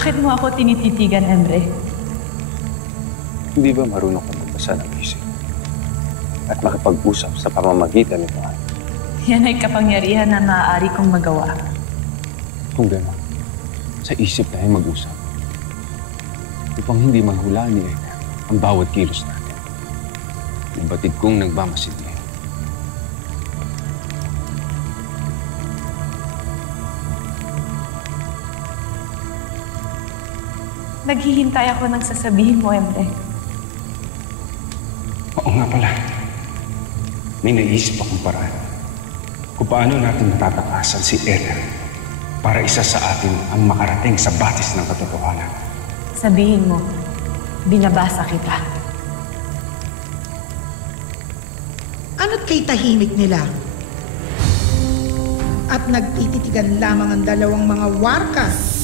Bakit mo ako tinititigan, Emre? Hindi ba marunong kang magbasa ng isip? At makipag-usap sa pamamagitan nito? Yan ay kapangyarihan na maaari kong magawa. Kung gano'n, sa isip tayo mag-usap. Upang hindi mahulaan ni Edgar ang bawat kilos natin. Yung batid kong nagmamasidli. Naghihintay ako ng sasabihin mo, Emre. Oo nga pala. May naisip akong paraan kung paano natin matatakasan si Edgar para isa sa atin ang makarating sa batis ng katotohanan. Sabihin mo, binabasa kita. Ano't kay tahimik nila? At nagtititigan lamang ang dalawang mga warkas.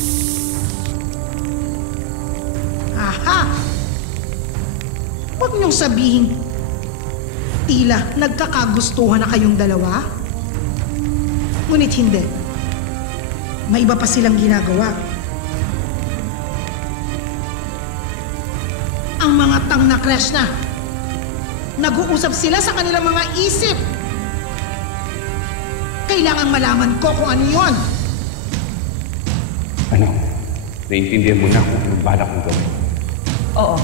Aha! Huwag niyong sabihin, tila nagkakagustuhan na kayong dalawa. Ngunit hindi. May iba pa silang ginagawa. Ang mga tang na crush na. Nag-uusap sila sa kanilang mga isip. Kailangang malaman ko kung ano yon. Ano? Naiintindihan mo na kung anong balak mong gawin? Oo.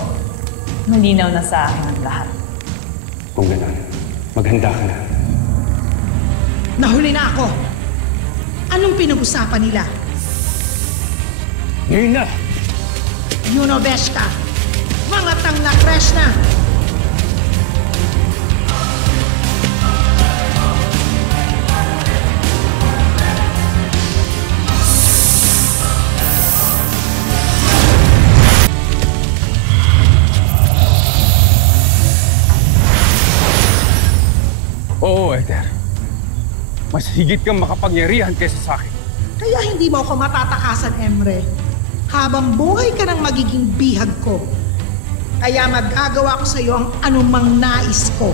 Malinaw na sa akin ang lahat. Kung gano'n, maghanda ka na. Nahuli na ako. Anong pinag-usapan nila? Ngayon na! Yunobeshka. Mga tang na crush na. Oo, Edgar. Mas higit kang makapangyarihan kaysa sa akin. Kaya hindi mo ako matatakasan, Emre. Habang buhay ka nang magiging bihag ko. Kaya magagawa ko sa iyo ang anumang nais ko.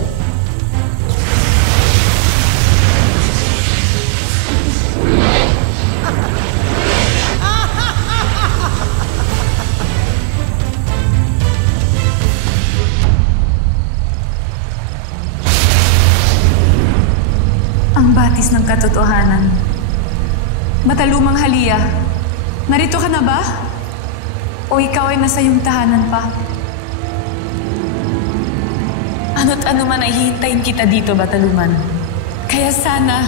Ang batis ng katotohanan. Matalumang Halia, narito ka na ba? O ikaw ay nasa iyong tahanan pa? Ano't ano man ay hihintayin kita dito, Bataluman. Kaya sana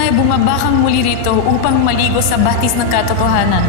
ay bumaba kang muli rito upang maligo sa batis ng katotohanan.